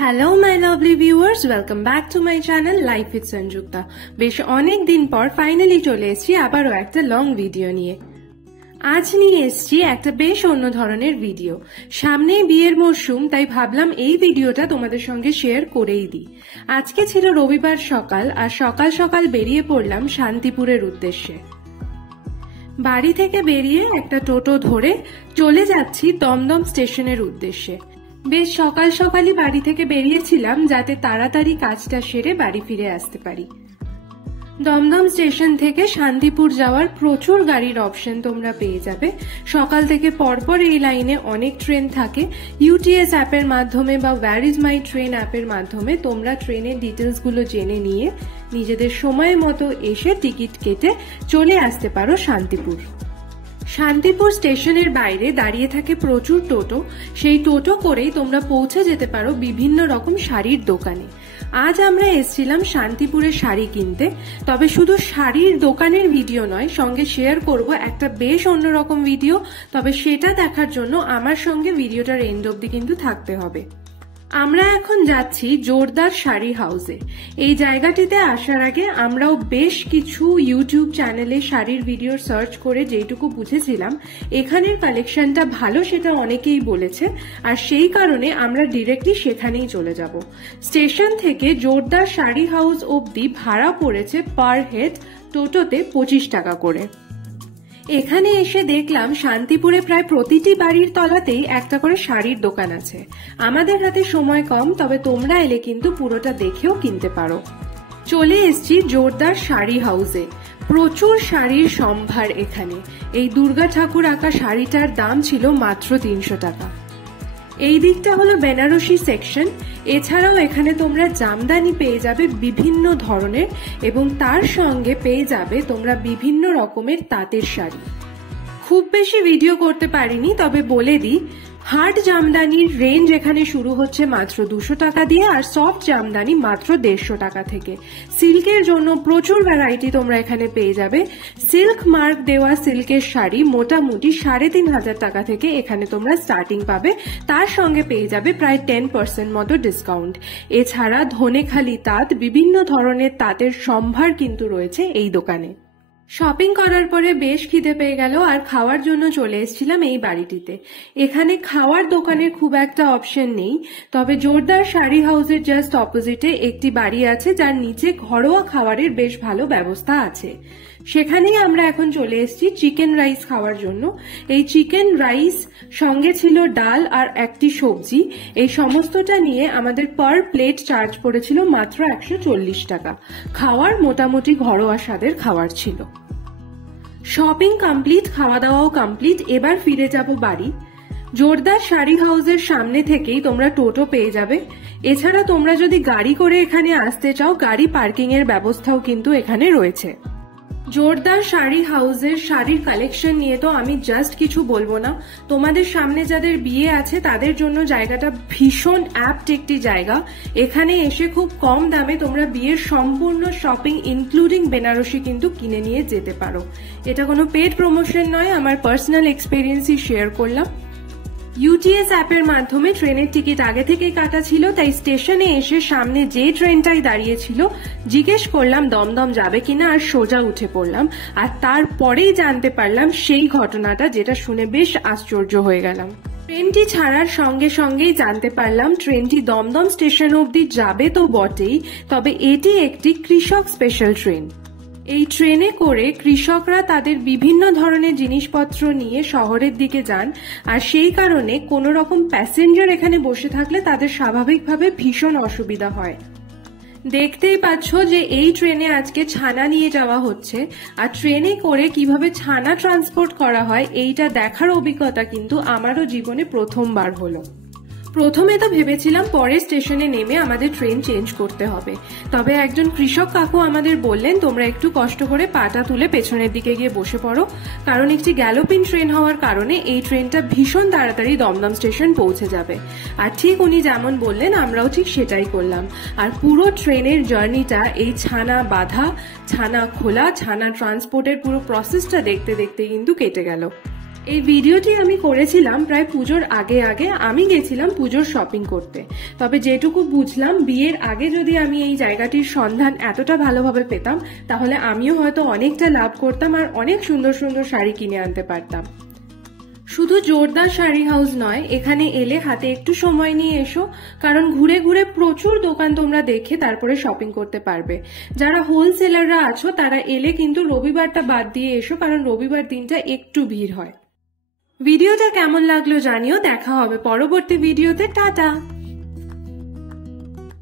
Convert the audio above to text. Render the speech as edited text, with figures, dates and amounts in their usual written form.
Hello my lovely viewers, welcome back to my channel life with Sanjukta. বেশ অনেক দিন পর ফাইনালি চলে এসেছি আবারও একটা লং ভিডিও নিয়ে। আজ নিয়ে এসেছি একটা বেশ অন্য ধরনের ভিডিও। সামনেই বিয়ের মরশুম, তাই ভাবলাম এই ভিডিওটা তোমাদের সঙ্গে শেয়ার করেই দিই। আজকে ছিল রবিবার সকাল, আর সকাল সকাল বেরিয়ে পড়লাম শান্তিপুরের উদ্দেশ্যে। বাড়ি থেকে বেরিয়ে একটা টোটো ধরে চলে যাচ্ছি দমদম স্টেশনের উদ্দেশ্যে। বেশ সকাল সকালই বাড়ি থেকে বেরিয়েছিলাম যাতে তাড়াতাড়ি কাজটা সেরে বাড়ি ফিরে আসতে পারি। দমদম স্টেশন থেকে শান্তিপুর যাওয়ার প্রচুর গাড়ির অপশন তোমরা পেয়ে যাবে। সকাল থেকে পরপর এই লাইনে অনেক ট্রেন থাকে। ইউটিএস অ্যাপের মাধ্যমে বা ওয়্যার ইজ মাই ট্রেন অ্যাপের মাধ্যমে তোমরা ট্রেনের ডিটেলসগুলো জেনে নিয়ে নিজেদের সময় মতো এসে টিকিট কেটে চলে আসতে পারো শান্তিপুর। শান্তিপুর স্টেশনের বাইরে দাঁড়িয়ে থাকে প্রচুর টোটো। সেই টোটো করেই তোমরা পৌঁছে যেতে পারো বিভিন্ন রকম শাড়ির দোকানে। আজ আমরা এসেছিলাম শান্তিপুরে শাড়ি কিনতে, তবে শুধু শাড়ির দোকানের ভিডিও নয়, সঙ্গে শেয়ার করব একটা বেশ অন্যরকম ভিডিও। তবে সেটা দেখার জন্য আমার সঙ্গে ভিডিওটার এন্ড অবধি কিন্তু থাকতে হবে। আমরা এখন যাচ্ছি জোরদার শাড়ি হাউসে। এই জায়গাটিতে আসার আগে আমরাও বেশ কিছু ইউটিউব চ্যানেলে শাড়ির ভিডিও সার্চ করে যেটুকু বুঝেছিলাম এখানের কালেকশনটা ভালো সেটা অনেকেই বলেছে, আর সেই কারণে আমরা ডিরেক্টলি সেখানেই চলে যাব। স্টেশন থেকে জোরদার শাড়ি হাউস অবধি ভাড়া পড়েছে পার হেড টোটোতে 25 টাকা করে। এখানে এসে দেখলাম শান্তিপুরে প্রায় প্রতিটি বাড়ির তলাতেই একটা করে শাড়ির দোকান আছে। আমাদের হাতে সময় কম, তবে তোমরা এলে কিন্তু পুরোটা দেখেও কিনতে পারো। চলে এসছি জোরদার শাড়ি হাউসে। প্রচুর শাড়ির সম্ভার এখানে। এই দুর্গা ঠাকুর আঁকা শাড়িটার দাম ছিল মাত্র 300 টাকা। এই দিকটা হলো বেনারসি সেকশন। এছাড়াও এখানে তোমরা জামদানি পেয়ে যাবে বিভিন্ন ধরনের, এবং তার সঙ্গে পেয়ে যাবে তোমরা বিভিন্ন রকমের তাঁতের শাড়ি। খুব বেশি ভিডিও করতে পারিনি, তবে বলে দিই হার্ড জামদানির রেঞ্জ এখানে শুরু হচ্ছে মাত্র 200 টাকা দিয়ে, আর সফট জামদানি মাত্র 150 টাকা থেকে। সিল্কের জন্য প্রচুর ভ্যারাইটি তোমরা এখানে পেয়ে যাবে। সিল্ক মার্ক দেওয়া সিল্কের শাড়ি মোটামুটি 3500 টাকা থেকে এখানে তোমরা স্টার্টিং পাবে। তার সঙ্গে পেয়ে যাবে প্রায় 10% মতো ডিসকাউন্ট। এছাড়া ধনেখালি তাঁত, বিভিন্ন ধরনের তাঁতের সম্ভার কিন্তু রয়েছে এই দোকানে। শপিং করার পরে বেশ খিদে পেয়ে গেল, আর খাওয়ার জন্য চলে এসেছিলাম এই বাড়িটিতে। এখানে খাওয়ার দোকানের খুব একটা অপশন নেই, তবে জোরদার শাড়ি হাউসের জাস্ট অপোজিটে একটি বাড়ি আছে যার নিচে ঘরোয়া খাবারের বেশ ভালো ব্যবস্থা আছে। সেখানেই আমরা এখন চলে এসেছি চিকেন রাইস খাওয়ার জন্য। এই চিকেন রাইস সঙ্গে ছিল ডাল আর একটি সবজি। এই সমস্তটা নিয়ে আমাদের পার প্লেট চার্জ পড়েছিল মাত্র 140 টাকা। খাওয়ার মোটামুটি ঘরোয়া স্বাদের খাবার ছিল। শপিং কমপ্লিট, খাওয়া দাওয়াও কমপ্লিট। এবার ফিরে যাব বাড়ি। জোরদার শাড়ি হাউসের সামনে থেকেই তোমরা টোটো পেয়ে যাবে। এছাড়া তোমরা যদি গাড়ি করে এখানে আসতে চাও, গাড়ি পার্কিং এর ব্যবস্থাও কিন্তু এখানে রয়েছে। জোরদার শাড়ি হাউসের শাড়ির কালেকশন নিয়ে তো আমি জাস্ট কিছু বলবো না। তোমাদের সামনে যাদের বিয়ে আছে তাদের জন্য জায়গাটা ভীষণ অ্যাপ্ট একটি জায়গা। এখানে এসে খুব কম দামে তোমরা বিয়ের সম্পূর্ণ শপিং ইনক্লুডিং বেনারসি কিন্তু কিনে নিয়ে যেতে পারো। এটা কোনো পেড প্রমোশন নয়, আমার পার্সোনাল এক্সপিরিয়েন্সই শেয়ার করলাম। ইউটিএস অ্যাপের মাধ্যমে ট্রেনের টিকিট আগে থেকেই কাটা ছিল, তাই স্টেশনে এসে সামনে যে ট্রেনটাই দাঁড়িয়েছিল জিজ্ঞেস করলাম দমদম যাবে কিনা, আর সোজা উঠে পড়লাম। আর তারপরেই জানতে পারলাম সেই ঘটনাটা, যেটা শুনে বেশ আশ্চর্য হয়ে গেলাম। ট্রেনটি ছাড়ার সঙ্গে সঙ্গেই জানতে পারলাম ট্রেনটি দমদম স্টেশন অবধি যাবে তো বটেই, তবে এটি একটি কৃষক স্পেশাল ট্রেন। এই ট্রেনে করে কৃষকরা তাদের বিভিন্ন ধরনের জিনিসপত্র নিয়ে শহরের দিকে যান, আর সেই কারণে কোনো রকম প্যাসেঞ্জার এখানে বসে থাকলে তাদের স্বাভাবিকভাবে ভীষণ অসুবিধা হয়। দেখতেই পাচ্ছ যে এই ট্রেনে আজকে ছানা নিয়ে যাওয়া হচ্ছে, আর ট্রেনে করে কিভাবে ছানা ট্রান্সপোর্ট করা হয় এইটা দেখার অভিজ্ঞতা কিন্তু আমারও জীবনে প্রথমবার হলো। প্রথমে তো ভেবেছিলাম পরে স্টেশনে নেমে আমাদের ট্রেন চেঞ্জ করতে হবে, তবে একজন কৃষক কাকু আমাদের বললেন তোমরা একটু কষ্ট করে পাটা তুলে পেছনের দিকে গিয়ে বসে পড়ো, কারণ একটি গ্যালোপিং ট্রেন হওয়ার কারণে এই ট্রেনটা ভীষণ তাড়াতাড়ি দমদম স্টেশন পৌঁছে যাবে। আর ঠিক উনি যেমন বললেন আমরাও ঠিক সেটাই করলাম। আর পুরো ট্রেনের জার্নিটা এই ছানা বাঁধা, ছানা খোলা, ছানা ট্রান্সপোর্টের পুরো প্রসেসটা দেখতে দেখতে কিন্তু কেটে গেল। এই ভিডিওটি আমি করেছিলাম প্রায় পুজোর আগে আগে। আমি গেছিলাম পুজোর শপিং করতে। তবে যেটুকু বুঝলাম, বিয়ের আগে যদি আমি এই জায়গাটির সন্ধান এতটা ভালোভাবে পেতাম তাহলে আমিও হয়তো অনেকটা লাভ করতাম আর অনেক সুন্দর সুন্দর শাড়ি কিনে আনতে পারতাম। শুধু জোরদার শাড়ি হাউস নয়, এখানে এলে হাতে একটু সময় নিয়ে এসো, কারণ ঘুরে ঘুরে প্রচুর দোকান তোমরা দেখে তারপরে শপিং করতে পারবে। যারা হোলসেলাররা আছো তারা এলে কিন্তু রবিবারটা বাদ দিয়ে এসো, কারণ রবিবার দিনটা একটু ভিড় হয়। ভিডিওটা কেমন লাগলো জানিও। দেখা হবে পরবর্তী ভিডিওতে। টাটা।